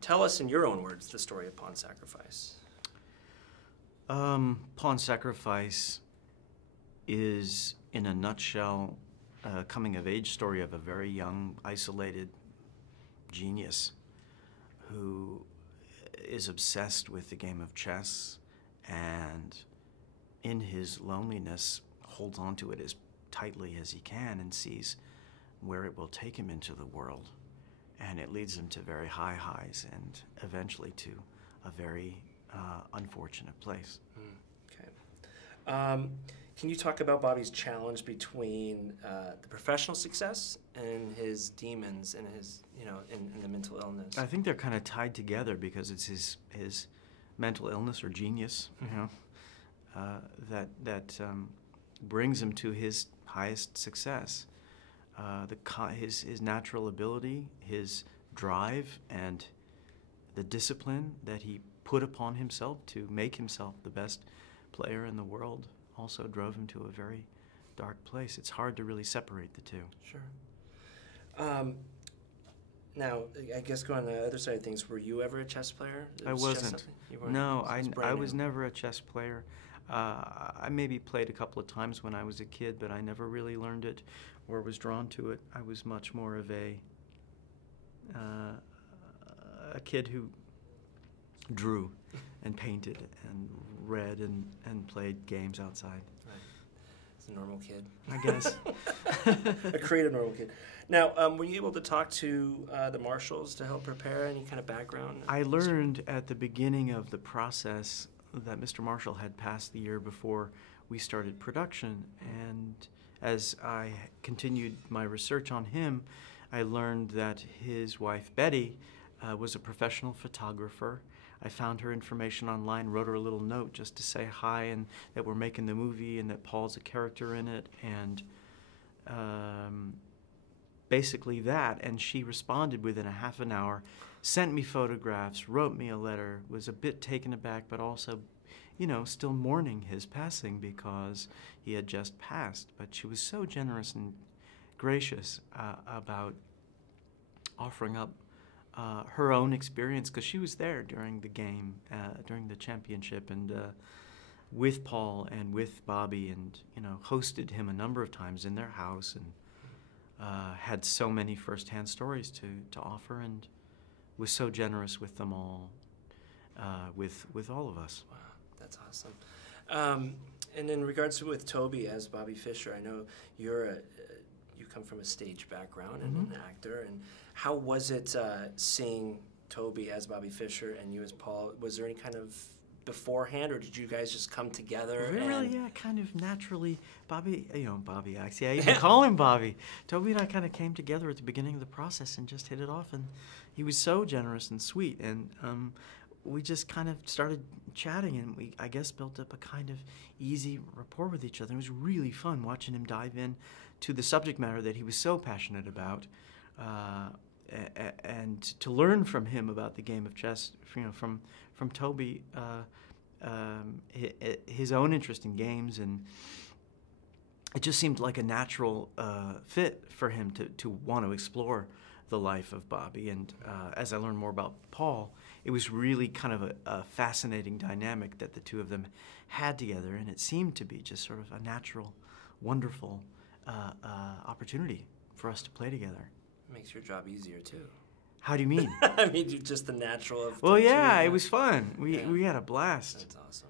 Tell us in your own words the story of Pawn Sacrifice. Pawn Sacrifice is, in a nutshell, a coming-of-age story of a very young, isolated genius who is obsessed with the game of chess and, in his loneliness, holds on to it as tightly as he can and sees where it will take him into the world. And it leads him to very high highs and eventually to a very unfortunate place. Okay. Can you talk about Bobby's challenge between the professional success and his demons and his, in the mental illness? I think they're kind of tied together because it's his mental illness or genius, that brings him to his highest success. His natural ability, his drive, and the discipline that he put upon himself to make himself the best player in the world also drove him to a very dark place. It's hard to really separate the two. Sure. Now, I guess going on the other side of things, were you ever a chess player? I wasn't. No, I was never a chess player. I maybe played a couple of times when I was a kid, but I never really learned it or was drawn to it. I was much more of a kid who drew and painted and read and played games outside. Right. It's a normal kid. I guess. A creative normal kid. Now, were you able to talk to the marshals to help prepare any kind of background? I learned at the beginning of the process that Mr. Marshall had passed the year before we started production, and as I continued my research on him, I learned that his wife, Betty, was a professional photographer. I found her information online, wrote her a little note just to say hi and that we're making the movie and that Paul's a character in it, and basically that. And she responded within a half an hour, sent me photographs, wrote me a letter, was a bit taken aback, but also, still mourning his passing because he had just passed. But she was so generous and gracious about offering up her own experience, because she was there during the game, during the championship, and with Paul and with Bobby, and hosted him a number of times in their house, and had so many firsthand stories to offer, and was so generous with them all, with all of us. Wow, that's awesome. And in regards to with Toby as Bobby Fischer, I know you come from a stage background and an actor, and how was it seeing Toby as Bobby Fischer and you as Paul? Was there any kind of beforehand, or did you guys just come together? Really, yeah, kind of naturally. Bobby, Bobby, actually, I even call him Bobby. Toby and I kind of came together at the beginning of the process and just hit it off, and he was so generous and sweet, and we just kind of started chatting, and we, I guess, built up a kind of easy rapport with each other. It was really fun watching him dive in to the subject matter that he was so passionate about, and to learn from him about the game of chess, from Toby, his own interest in games, and it just seemed like a natural fit for him to want to explore the life of Bobby. And as I learned more about Paul, it was really kind of a fascinating dynamic that the two of them had together, and it seemed to be just sort of a natural, wonderful opportunity for us to play together. Makes your job easier too. How do you mean? I mean, just the natural of. Well, yeah, it was fun. We had a blast. That's awesome.